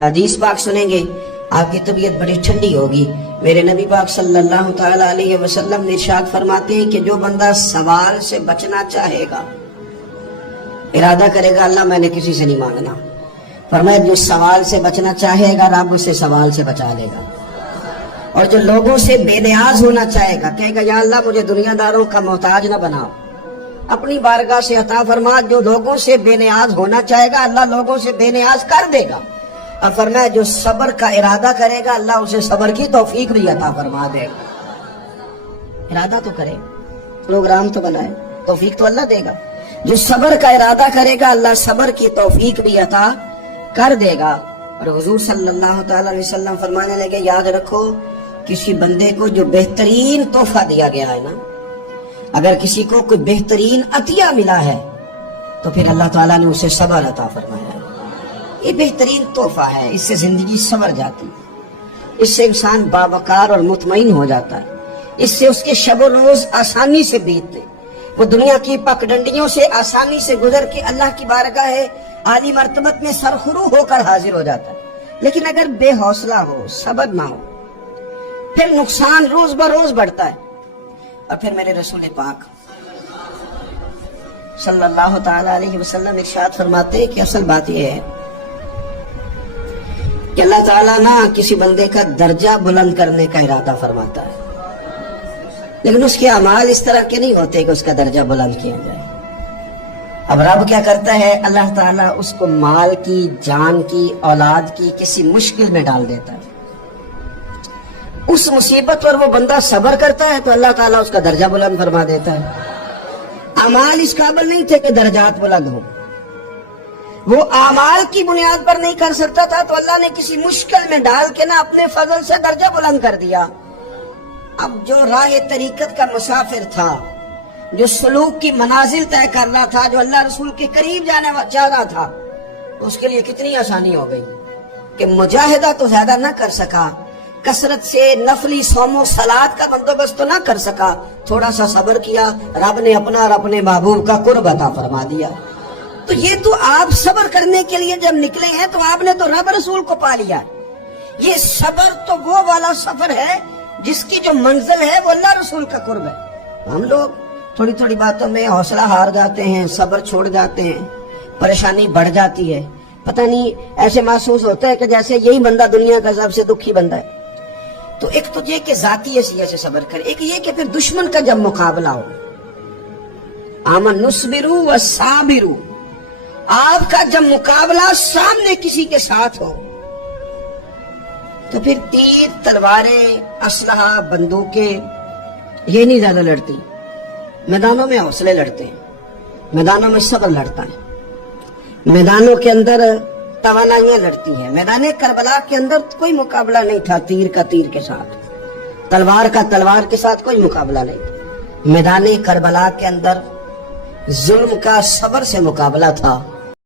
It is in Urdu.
حدیث پاک سنیں گے آپ کی طبیعت بڑی ٹھنڈی ہوگی۔ میرے نبی پاک صلی اللہ تعالی علیہ وسلم نے ارشاد فرماتے ہیں کہ جو بندہ سوال سے بچنا چاہے گا، ارادہ کرے گا اللہ میں نے کسی سے نہیں مانگنا، فرمایا جو سوال سے بچنا چاہے گا رب اسے سوال سے بچا لے گا، اور جو لوگوں سے بے نیاز ہونا چاہے گا کہے گا یا اللہ مجھے دنیا داروں کا محتاج نہ بناؤ، اپنی بارگاہ سے عطا فرما۔ جو لوگوں سے بے نیاز ہونا چاہے گا اللہ لوگوں سے بے نیاز کر دے گا، اور فرمایا جو صبر کا ارادہ کرے گا اللہ اسے صبر کی توفیق بھی عطا فرما دے گا۔ ارادہ تو کرے، پروگرام تو بنائے، توفیق تو اللہ دے گا۔ جو صبر کا ارادہ کرے گا اللہ صبر کی توفیق بھی عطا کر دے گا۔ اور حضور صلی اللہ تعالی علیہ وسلم فرمانے لگے یاد رکھو کسی بندے کو جو بہترین تحفہ دیا گیا ہے نا، اگر کسی کو کوئی بہترین عطیہ ملا ہے تو پھر اللہ تعالیٰ نے اسے صبر عطا فرمایا ہے۔ یہ بہترین تحفہ ہے، اس سے زندگی سنور جاتی ہے، اس سے انسان باوقار اور مطمئن ہو جاتا ہے، اس سے اس کے شب و روز آسانی سے بیتتے، وہ دنیا کی پگڈنڈیوں سے آسانی سے گزر کے اللہ کی بارگاہ عالی مرتبت میں سرخرو ہو کر حاضر ہو جاتا ہے۔ لیکن اگر بے حوصلہ ہو، صبر نہ ہو، پھر نقصان روز بروز بڑھتا ہے۔ اور پھر میرے رسول پاک صلی اللہ تعالی علیہ وسلم ارشاد فرماتے ہیں کہ اصل بات یہ ہے کہ اللہ تعالیٰ نہ کسی بندے کا درجہ بلند کرنے کا ارادہ فرماتا ہے، لیکن اس کے اعمال اس طرح کے نہیں ہوتے کہ اس کا درجہ بلند کیا جائے۔ اب رب کیا کرتا ہے، اللہ تعالیٰ اس کو مال کی، جان کی، اولاد کی کسی مشکل میں ڈال دیتا ہے، اس مصیبت پر وہ بندہ صبر کرتا ہے تو اللہ تعالیٰ اس کا درجہ بلند فرما دیتا ہے۔ اعمال اس قابل نہیں تھے کہ درجات بلند ہوں، وہ اعمال کی بنیاد پر نہیں کر سکتا تھا تو اللہ نے کسی مشکل میں ڈال کے نہ اپنے فضل سے درجہ بلند کر دیا۔ اب جو راہ طریقت کا مسافر تھا، جو سلوک کی منازل طے کر رہا تھا، جو اللہ رسول کے قریب جانے چاہ رہا تھا، اس کے لیے کتنی آسانی ہو گئی کہ مجاہدہ تو زیادہ نہ کر سکا، کثرت سے نفلی صوم و صلات کا بندوبست تو نہ کر سکا، تھوڑا سا صبر کیا، رب نے اپنا اور اپنے محبوب کا قرب عطا فرما دیا۔ تو یہ تو آپ صبر کرنے کے لیے جب نکلے ہیں تو آپ نے تو رب رسول کو پا لیا۔ یہ صبر تو وہ والا سفر ہے جس کی جو منزل ہے وہ اللہ رسول کا قرب ہے۔ ہم لوگ تھوڑی تھوڑی باتوں میں حوصلہ ہار جاتے ہیں، صبر چھوڑ جاتے ہیں، پریشانی بڑھ جاتی ہے، پتہ نہیں ایسے محسوس ہوتا ہے کہ جیسے یہی بندہ دنیا کا سب سے دکھی بندہ ہے۔ تو ایک تو یہ کہ ذاتی حیثیت سے صبر کرے، ایک یہ کہ پھر دشمن کا جب مقابلہ ہو، آمن نصبرو و صابرو، آپ کا جب مقابلہ سامنے کسی کے ساتھ ہو تو پھر تیر، تلواریں، اسلحہ، بندوقیں یہ نہیں زیادہ لڑتی، میدانوں میں حوصلے لڑتے ہیں، میدانوں میں صبر لڑتا ہے، میدانوں کے اندر توانائیاں لڑتی ہیں۔ میدان کربلا کے اندر کوئی مقابلہ نہیں تھا تیر کا تیر کے ساتھ، تلوار کا تلوار کے ساتھ کوئی مقابلہ نہیں تھا۔ میدان کربلا کے اندر ظلم کا صبر سے مقابلہ تھا،